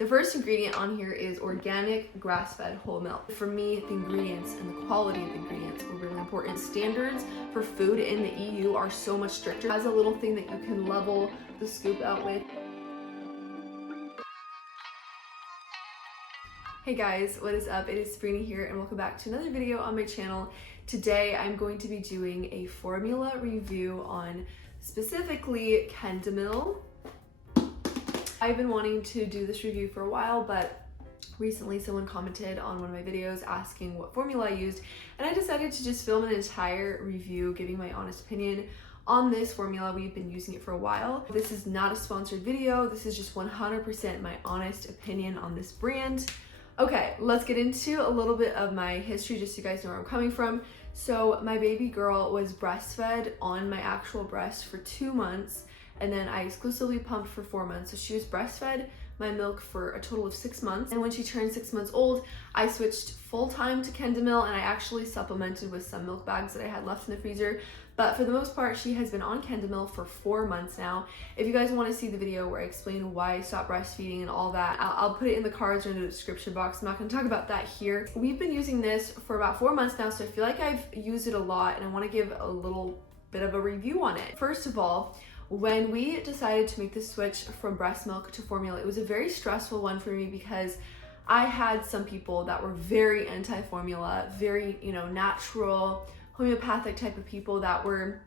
The first ingredient on here is organic grass-fed whole milk. For me, the ingredients and the quality of the ingredients were really important. Standards for food in the EU are so much stricter. It has a little thing that you can level the scoop out with. Hey guys, what is up? It is Sabrina here and welcome back to another video on my channel. Today I'm going to be doing a formula review on specifically Kendamil. I've been wanting to do this review for a while, but recently someone commented on one of my videos asking what formula I used, and I decided to just film an entire review giving my honest opinion on this formula. We've been using it for a while. This is not a sponsored video. This is just 100% my honest opinion on this brand. Okay, let's get into a little bit of my history just so you guys know where I'm coming from. So my baby girl was breastfed on my actual breast for 2 months, and then I exclusively pumped for 4 months. So she was breastfed my milk for a total of 6 months. And when she turned 6 months old, I switched full-time to Kendamil, and I actually supplemented with some milk bags that I had left in the freezer. But for the most part, she has been on Kendamil for 4 months now. If you guys want to see the video where I explain why I stopped breastfeeding and all that, I'll put it in the cards or in the description box. I'm not going to talk about that here. We've been using this for about 4 months now, so I feel like I've used it a lot, and I want to give a little bit of a review on it. First of all, when we decided to make the switch from breast milk to formula, it was a very stressful one for me because I had some people that were very anti-formula, very, natural, homeopathic type of people that were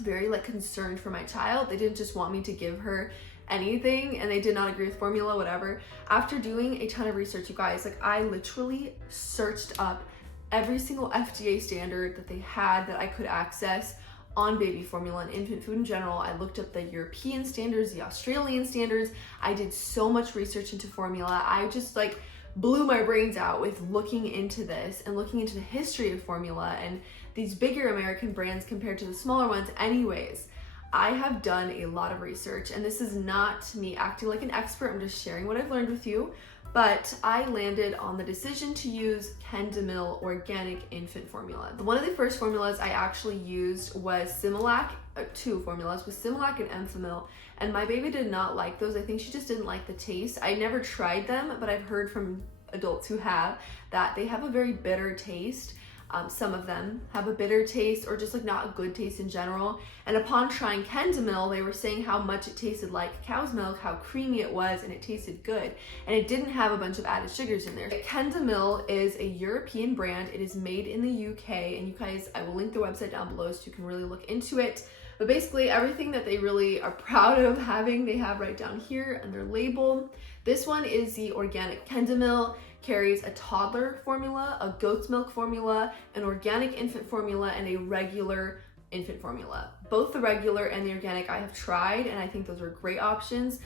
very concerned for my child. They didn't just want me to give her anything, and they did not agree with formula, whatever. After doing a ton of research, you guys, I literally searched up every single FDA standard that they had that I could access on baby formula and infant food in general. I looked up the European standards, the Australian standards. I did so much research into formula. I just blew my brains out with looking into this and looking into the history of formula and these bigger American brands compared to the smaller ones. Anyways, I have done a lot of research, and this is not me acting like an expert. I'm just sharing what I've learned with you. But I landed on the decision to use Kendamil organic infant formula. One of the first formulas I actually used was Similac, 2 formulas, was Similac and Enfamil, and my baby did not like those. I think she just didn't like the taste. I never tried them, but I've heard from adults who have that they have a very bitter taste. Some of them have a bitter taste or just not a good taste in general. And upon trying Kendamil, they were saying how much it tasted like cow's milk, how creamy it was, and it tasted good. And it didn't have a bunch of added sugars in there. Kendamil is a European brand. It is made in the UK, and you guys, I will link the website down below so you can really look into it. But basically everything that they really are proud of having, they have right down here on their label. This one is the organic Kendamil. Carries a toddler formula, a goat's milk formula, an organic infant formula, and a regular infant formula. Both the regular and the organic I have tried, and I think those are great options.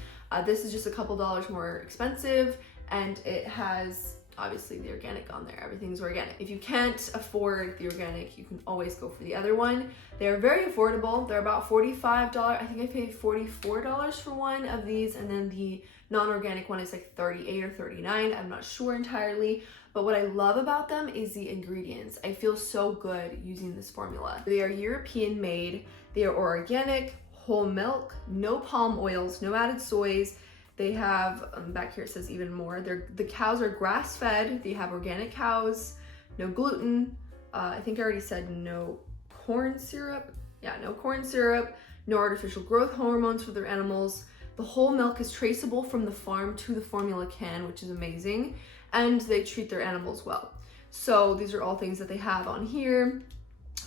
This is just a couple dollars more expensive, and it has obviously the organic on there. Everything's organic. If you can't afford the organic, you can always go for the other one. They're very affordable. They're about $45. I think I paid $44 for one of these, and then the non-organic one is $38 or $39. I'm not sure entirely, but what I love about them is the ingredients. I feel so good using this formula. They are European made. They are organic, whole milk, no palm oils, no added soys. They have, back here it says even more, the cows are grass-fed. They have organic cows, no gluten. I think I already said no corn syrup. Yeah, no corn syrup, no artificial growth hormones for their animals. The whole milk is traceable from the farm to the formula can, which is amazing. And they treat their animals well. So these are all things that they have on here.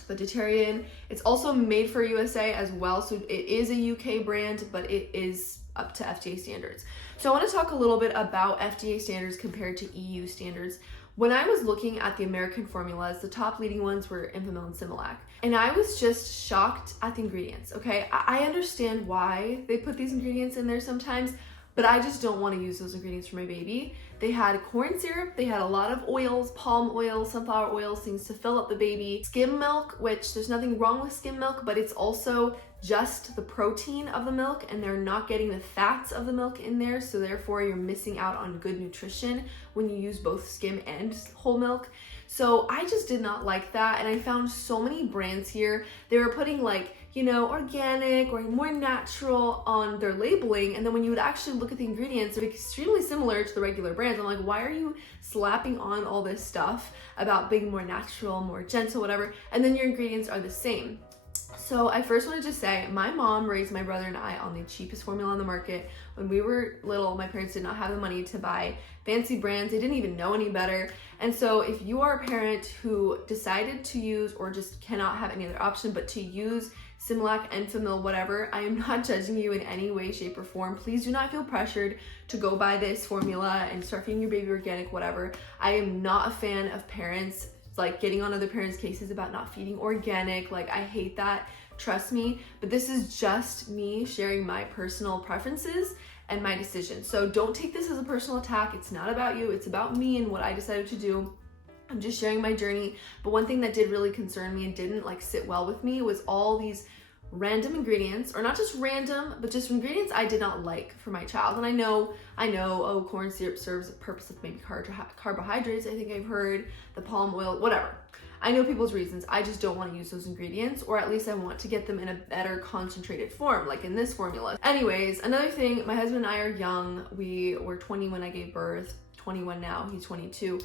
Vegetarian. It's also made for USA as well. So it is a UK brand, but it is up to FDA standards. So I want to talk a little bit about FDA standards compared to EU standards. When I was looking at the American formulas, the top leading ones were Enfamil and Similac. And I was just shocked at the ingredients, okay? I understand why they put these ingredients in there sometimes, but I just don't want to use those ingredients for my baby. They had corn syrup, they had a lot of oils, palm oil, sunflower oils, things to fill up the baby. Skim milk, which there's nothing wrong with skim milk, but it's also just the protein of the milk, and they're not getting the fats of the milk in there, so therefore you're missing out on good nutrition when you use both skim and whole milk. So I just did not like that, and I found so many brands here. They were putting organic or more natural on their labeling. And then when you would actually look at the ingredients, they're extremely similar to the regular brands. I'm like, why are you slapping on all this stuff about being more natural, more gentle, whatever, and then your ingredients are the same? So I first want to just say, my mom raised my brother and I on the cheapest formula on the market. When we were little, my parents did not have the money to buy fancy brands. They didn't even know any better. And so if you are a parent who decided to use, or just cannot have any other option but to use Similac, Enfamil, whatever, I am not judging you in any way, shape, or form. Please do not feel pressured to go buy this formula and start feeding your baby organic, whatever. I am not a fan of parents like getting on other parents' cases about not feeding organic. Like, I hate that, trust me. But this is just me sharing my personal preferences and my decisions. So don't take this as a personal attack. It's not about you, it's about me and what I decided to do. I'm just sharing my journey. But one thing that did really concern me and didn't sit well with me was all these random ingredients, or not just random, but just ingredients I did not like for my child. And I know, oh, corn syrup serves a purpose of maybe carbohydrates, I think I've heard, the palm oil, whatever. I know people's reasons. I just don't want to use those ingredients, or at least I want to get them in a better concentrated form, like in this formula. Anyways, another thing, my husband and I are young. We were 20 when I gave birth, 21 now, he's 22.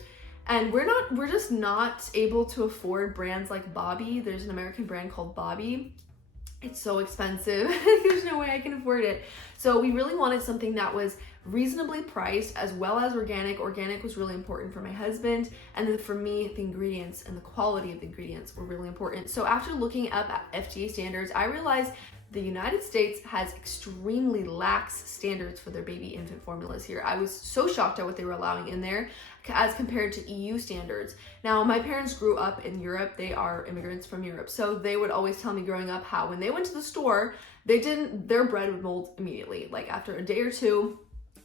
And we're just not able to afford brands like Bobby. There's an American brand called Bobby. It's so expensive. There's no way I can afford it. So we really wanted something that was reasonably priced, as well as organic. Organic was really important for my husband. And then for me, the ingredients and the quality of the ingredients were really important. So after looking up at FDA standards, I realized the United States has extremely lax standards for their baby infant formulas here. I was so shocked at what they were allowing in there as compared to EU standards. Now, my parents grew up in Europe. They are immigrants from Europe. So they would always tell me growing up how when they went to the store, their bread would mold immediately. Like after a day or two,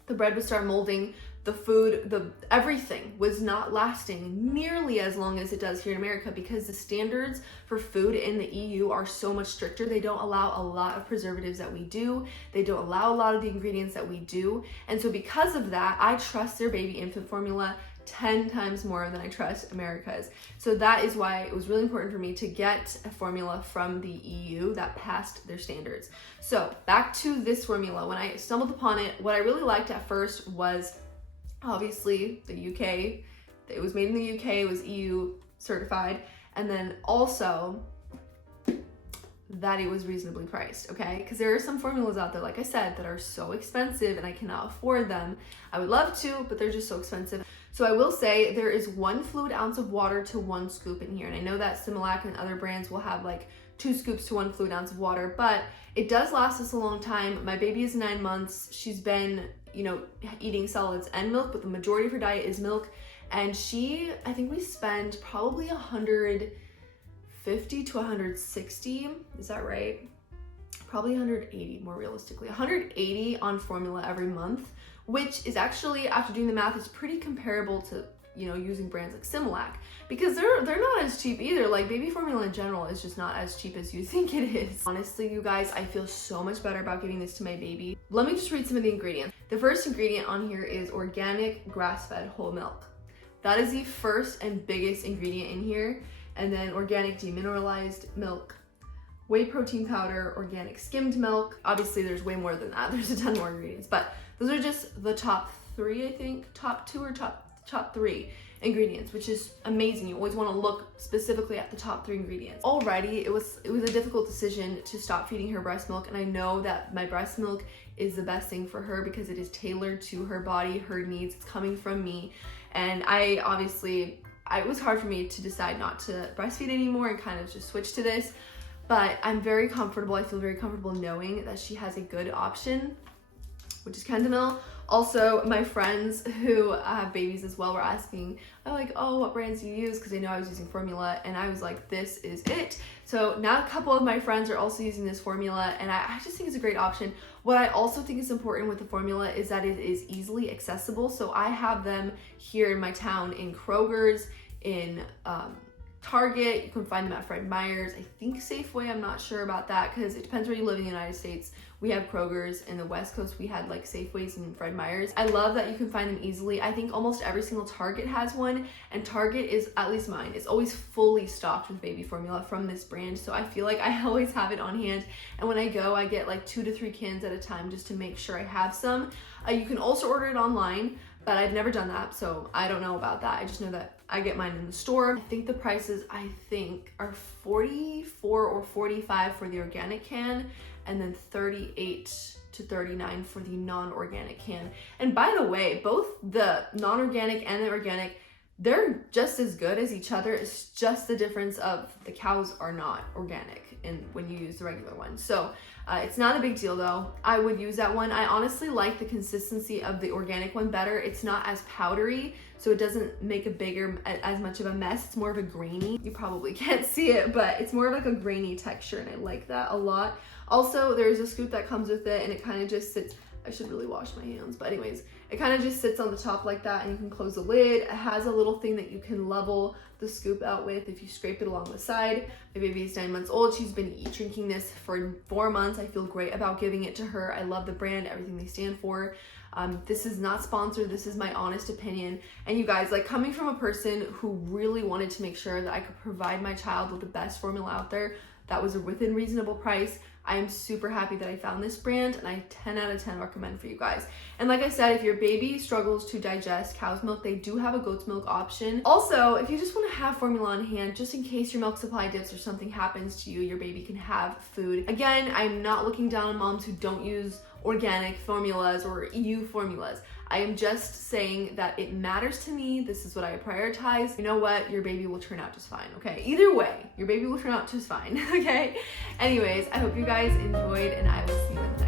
the bread would start molding. The food, everything was not lasting nearly as long as it does here in America, because the standards for food in the EU are so much stricter. They don't allow a lot of preservatives that we do. They don't allow a lot of the ingredients that we do. And so because of that, I trust their baby infant formula 10 times more than I trust America's. So that is why it was really important for me to get a formula from the EU that passed their standards. So back to this formula. When I stumbled upon it, what I really liked at first was obviously the UK. It was made in the UK, it was EU certified, and then also that it was reasonably priced, okay? Because there are some formulas out there, like I said, that are so expensive and I cannot afford them. I would love to, but they're just so expensive. So I will say there is 1 fluid ounce of water to 1 scoop in here. And I know that Similac and other brands will have like 2 scoops to 1 fluid ounce of water, but it does last us a long time. My baby is 9 months. She's been, eating solids and milk, but the majority of her diet is milk. And I think we spend probably 150 to 160, is that right? Probably 180 more realistically, 180 on formula every month, which is actually, after doing the math, is pretty comparable to, using brands like Similac, because they're not as cheap either. Like baby formula in general is just not as cheap as you think it is. Honestly, you guys, I feel so much better about giving this to my baby. Let me just read some of the ingredients. The first ingredient on here is organic grass-fed whole milk. That is the first and biggest ingredient in here. And then organic demineralized milk, whey protein powder, organic skimmed milk. Obviously there's way more than that. There's a ton more ingredients, but those are just the top 3, I think. Top 2 or top 3 ingredients, which is amazing. You always want to look specifically at the top 3 ingredients. Already, it was a difficult decision to stop feeding her breast milk, and I know that my breast milk is the best thing for her because it is tailored to her body, her needs. It's coming from me, and it was hard for me to decide not to breastfeed anymore and kind of just switch to this, but I'm very comfortable. I feel very comfortable knowing that she has a good option, which is Kendamil. Also, my friends who have babies as well were asking, oh, what brands do you use? Because they know I was using formula, and I was like, this is it. So now a couple of my friends are also using this formula, and I just think it's a great option. What I also think is important with the formula is that it is easily accessible. So I have them here in my town in Kroger's, in Target, you can find them at Fred Meyer's, I think Safeway, I'm not sure about that because it depends where you live in the United States. We have Kroger's. In the West Coast, we had like Safeways and Fred Meyer's. I love that you can find them easily. I think almost every single Target has one, and Target is, at least mine, is always fully stocked with baby formula from this brand. So I feel like I always have it on hand. And when I go, I get like 2 to 3 cans at a time just to make sure I have some. You can also order it online, but I've never done that, so I don't know about that. I just know that I get mine in the store. I think the prices, are 44 or 45 for the organic can, and then 38 to 39 for the non-organic can. And by the way, both the non-organic and the organic, they're just as good as each other. It's just the difference of the cows are not organic when you use the regular one. So it's not a big deal though. I would use that one. I honestly like the consistency of the organic one better. It's not as powdery, so it doesn't make as much of a mess. It's more of a grainy. You probably can't see it, but it's more of like a grainy texture, and I like that a lot. Also, there's a scoop that comes with it, and it kind of just sits. I should really wash my hands, but anyways, it kind of just sits on the top like that, and you can close the lid. It has a little thing that you can level the scoop out with if you scrape it along the side. My baby is 9 months old. She's been drinking this for 4 months. I feel great about giving it to her. I love the brand, everything they stand for. This is not sponsored. This is my honest opinion. And you guys, like, coming from a person who really wanted to make sure that I could provide my child with the best formula out there that was within reasonable price, I am super happy that I found this brand, and I 10 out of 10 recommend for you guys. And like I said, if your baby struggles to digest cow's milk, they do have a goat's milk option. Also, if you just want to have formula on hand, just in case your milk supply dips or something happens to you, your baby can have food. Again, I'm not looking down on moms who don't use organic formulas or EU formulas. I am just saying that it matters to me. This is what I prioritize. You know what? Your baby will turn out just fine, okay? Either way, your baby will turn out just fine, okay? Anyways, I hope you guys enjoyed, and I will see you in the next